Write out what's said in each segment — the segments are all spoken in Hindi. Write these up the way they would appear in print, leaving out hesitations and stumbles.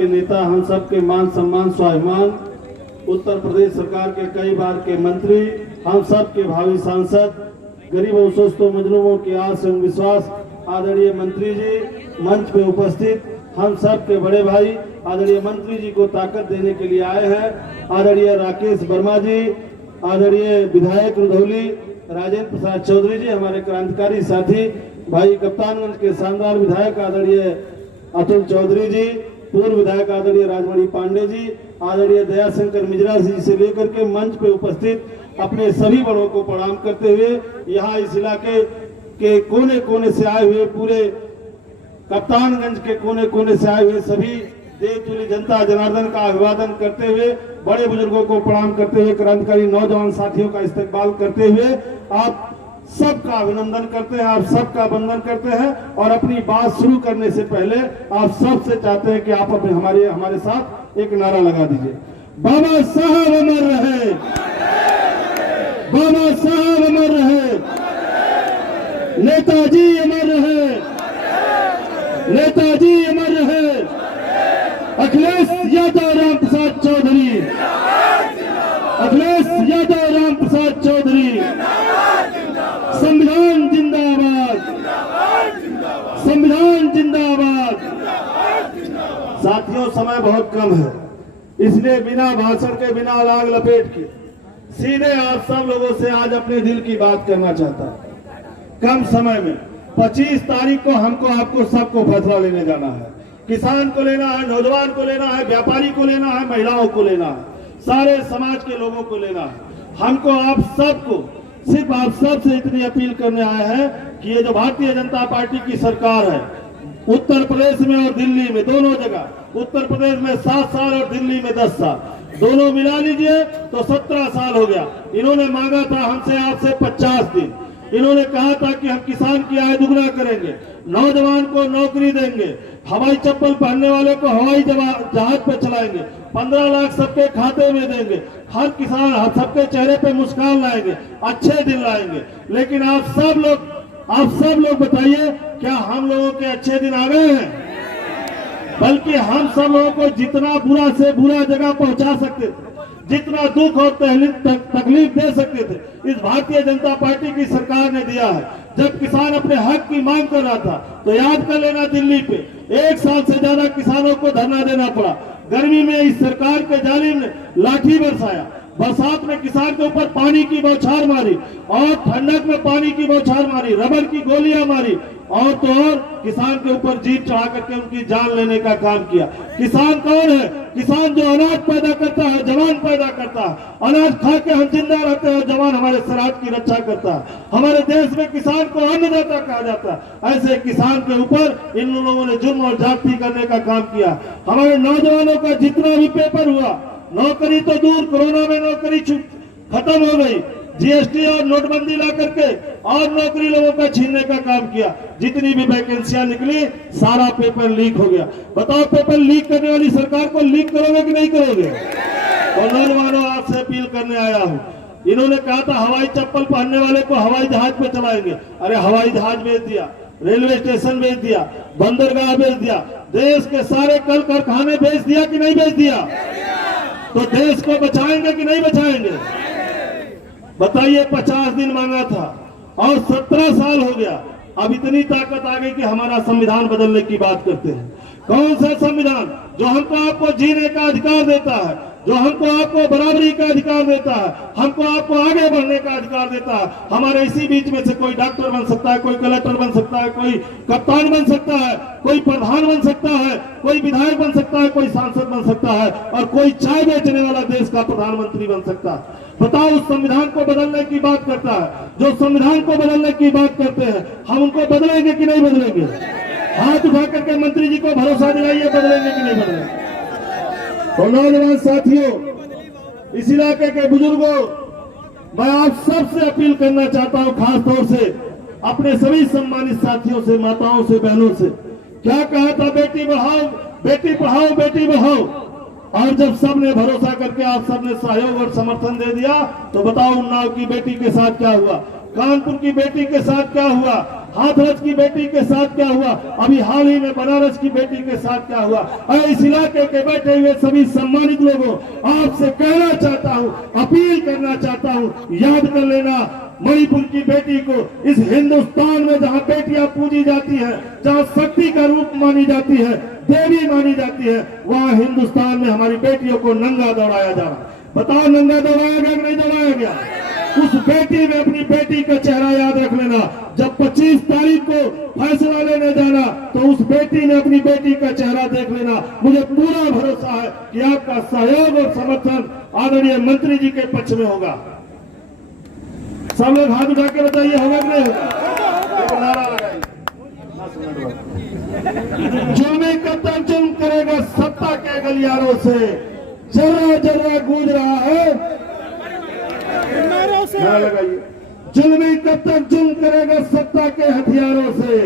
सबके नेता, हम सबके मान सम्मान स्वाभिमान, उत्तर प्रदेश सरकार के कई बार के मंत्री, हम सब के भावी सांसद, गरीबों शोषितों मजलूमों की आस एवं विश्वास, आदरणीय मंत्री जी, मंच पे उपस्थित हम सब के बड़े भाई आदरणीय मंत्री जी को ताकत देने के लिए आए हैं। आदरणीय राकेश वर्मा जी, आदरणीय विधायक रुधौली राजेंद्र प्रसाद चौधरी जी, हमारे क्रांतिकारी साथी भाई कप्तानगंज के शानदार विधायक आदरणीय अतुल चौधरी जी, पूर्व विधायक आदरणीय राजमणि पांडे जी, आदरणीय दयाशंकर मिश्रा जी से लेकर के मंच पे उपस्थित अपने सभी बड़ों को प्रणाम करते हुए यहाँ इस इलाके के कोने कोने से आए हुए, पूरे कप्तानगंज के कोने कोने से आए हुए सभी देवतुल्य जनता जनार्दन का अभिवादन करते हुए, बड़े बुजुर्गों को प्रणाम करते हुए, क्रांतिकारी नौजवान साथियों का इस्तकबाल करते हुए आप सबका अभिनंदन करते हैं, आप सबका वंदन करते हैं। और अपनी बात शुरू करने से पहले आप सबसे चाहते हैं कि आप अपने हमारे साथ एक नारा लगा दीजिए, बाबा साहब अमर रहे, बाबा साहब अमर रहे, नेताजी अमर रहे, नेताजी अमर रहे, अखिलेश यादव राम प्रसाद चौधरी, अखिलेश यादव राम प्रसाद चौधरी, संविधान जिंदाबाद, संविधान जिंदाबाद। साथियों, समय बहुत कम है, इसलिए बिना भाषण के, बिना लाग लपेट के सीधे आप सब लोगों से आज अपने दिल की बात करना चाहता हूं। कम समय में 25 तारीख को हमको आपको सबको फैसला लेने जाना है। किसान को लेना है, नौजवान को लेना है, व्यापारी को लेना है, महिलाओं को लेना है, सारे समाज के लोगों को लेना है। हमको आप सबको, सिर्फ आप सबसे इतनी अपील करने आए हैं कि ये जो भारतीय जनता पार्टी की सरकार है, उत्तर प्रदेश में और दिल्ली में, दोनों जगह, उत्तर प्रदेश में 7 साल और दिल्ली में 10 साल, दोनों मिला लीजिए तो 17 साल हो गया। इन्होंने मांगा था हमसे आपसे 50 दिन। इन्होंने कहा था कि हम किसान की आय दुगना करेंगे, नौजवान को नौकरी देंगे, हवाई चप्पल पहनने वाले को हवाई जहाज पे चलाएंगे, 15 लाख सबके खाते में देंगे, हर किसान सबके चेहरे पे मुस्कान लाएंगे, अच्छे दिन लाएंगे। लेकिन आप सब लोग बताइए, क्या हम लोगों के अच्छे दिन आ गए हैं? बल्कि हम सब लोगों को जितना बुरा से बुरा जगह पहुंचा सकते थे, जितना दुख और तकलीफ दे सकते थे, इस भारतीय जनता पार्टी की सरकार ने दिया है। जब किसान अपने हक की मांग कर रहा था तो याद कर लेना, दिल्ली पे 1 साल से ज्यादा किसानों को धरना देना पड़ा। गर्मी में इस सरकार के जालिम ने लाठी बरसाया, बरसात में किसान के ऊपर पानी की बौछार मारी, और ठंडक में पानी की बौछार मारी, रबर की गोलियां मारी, और तो और किसान के ऊपर जीप चढ़ा करके उनकी जान लेने का काम किया। किसान कौन है? किसान जो अनाज पैदा करता है, जवान पैदा करता है, अनाज खा के हम जिंदा रहते हैं, जवान हमारे समाज की रक्षा करता है। हमारे देश में किसान को अन्नदाता कहा जाता है। ऐसे किसान के ऊपर इन लोगों ने जुर्म और जाति करने का काम किया। हमारे नौजवानों का जितना भी पेपर हुआ, नौकरी तो दूर, कोरोना में नौकरी खत्म हो गई, जीएसटी और नोटबंदी ला करके और नौकरी लोगों का छीनने का काम किया। जितनी भी वैकेंसियां निकली, सारा पेपर लीक हो गया। बताओ, पेपर लीक करने वाली सरकार को लीक करोगे कि नहीं करोगे? और नौजवानों, आपसे अपील करने आया हूं। इन्होंने कहा था हवाई चप्पल पहनने वाले को हवाई जहाज पे चलाएंगे। अरे हवाई जहाज भेज दिया, रेलवे स्टेशन भेज दिया, बंदरगाह भेज दिया, देश के सारे कल कारखाने भेज दिया कि नहीं भेज दिया? तो देश को बचाएंगे कि नहीं बचाएंगे? बताइए, 50 दिन मांगा था और 17 साल हो गया। अब इतनी ताकत आ गई कि हमारा संविधान बदलने की बात करते हैं। कौन सा संविधान? जो हमको आपको जीने का अधिकार देता है, जो हमको आपको बराबरी का अधिकार देता है, हमको आपको आगे बढ़ने का अधिकार देता है। हमारे इसी बीच में से कोई डॉक्टर बन सकता है, कोई कलेक्टर बन सकता है, कोई कप्तान बन सकता है, कोई प्रधान बन सकता है, कोई विधायक बन सकता है, कोई सांसद बन सकता है, और कोई चाय बेचने वाला देश का प्रधानमंत्री बन सकता है। बताओ, उस संविधान को बदलने की बात करता है। जो संविधान को बदलने की बात करते हैं, हम उनको बदलेंगे कि नहीं बदलेंगे? हाथ उठा करके मंत्री जी को भरोसा दिलाइए, बदलेंगे कि नहीं बदलेंगे? तो नौजवान साथियों, इस इलाके के बुजुर्गों, मैं आप सबसे अपील करना चाहता हूं, खास तौर से अपने सभी सम्मानित साथियों से, माताओं से, बहनों से। क्या कहा था? बेटी बढ़ाओ, बेटी पढ़ाओ, बेटी बढ़ाओ। और जब सबने भरोसा करके आप सबने सहयोग और समर्थन दे दिया, तो बताओ उन्नाव की बेटी के साथ क्या हुआ, कानपुर की बेटी के साथ क्या हुआ, हाथरस की बेटी के साथ क्या हुआ, अभी हाल ही में बनारस की बेटी के साथ क्या हुआ। इस इलाके के बैठे हुए सभी सम्मानित लोगों, आपसे कहना चाहता हूँ, अपील करना चाहता हूँ, याद कर लेना मणिपुर की बेटी को। इस हिंदुस्तान में जहाँ बेटियां पूजी जाती है, जहाँ शक्ति का रूप मानी जाती है, देवी मानी जाती है, वहाँ हिंदुस्तान में हमारी बेटियों को नंगा दौड़ाया जा रहा है। बताओ नंगा दौड़ाया गया कि नहीं दौड़ाया गया? उस बेटी में अपनी बेटी का चेहरा याद रख लेना। जब 25 तारीख को फैसला लेने जाना तो उस बेटी ने अपनी बेटी का चेहरा देख लेना। मुझे पूरा भरोसा है कि आपका सहयोग और समर्थन आदरणीय मंत्री जी के पक्ष में होगा। सब लोग हाथ उठा के बताइए, होगा कि नहीं होगा? नारा लगाइए। जुल्मी कब तक जुल्म करेगा सत्ता के गलियारों से, जर्रा जर्रा गूंज रहा है। नारा लगाइए। जुल्मी कब तक जुल्म करेगा सत्ता के हथियारों से।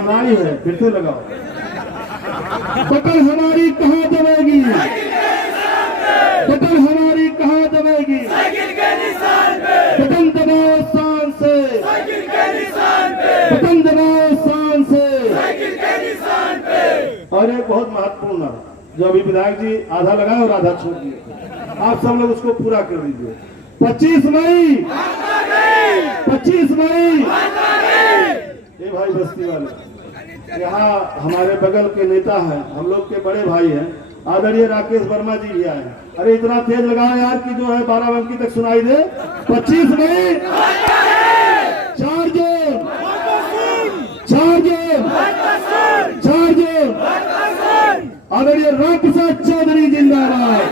नहीं है, फिर से लगाओ। पकड़ हमारी कहाँ दबेगी, पकड़ हमारी कहाँ दबेगी, बटन दबाओ शान से, बटन दबाओ शान से। और एक बहुत महत्वपूर्ण जो अभी विधायक जी आधा लगाए और आधा छोड़ दिए, आप सब लोग उसको पूरा कर दीजिए। 25 मई 25 मई ये भाई बस्ती वाले, यहाँ हमारे बगल के नेता हैं, हम लोग के बड़े भाई हैं, आदरणीय राकेश वर्मा जी भी आए। अरे इतना तेज लगाओ यार कि जो है 12 तक सुनाई दे। 25 मई 4 जून 4 जून 4 जून आदरणीय राम प्रसाद चौधरी जिंदाबाद,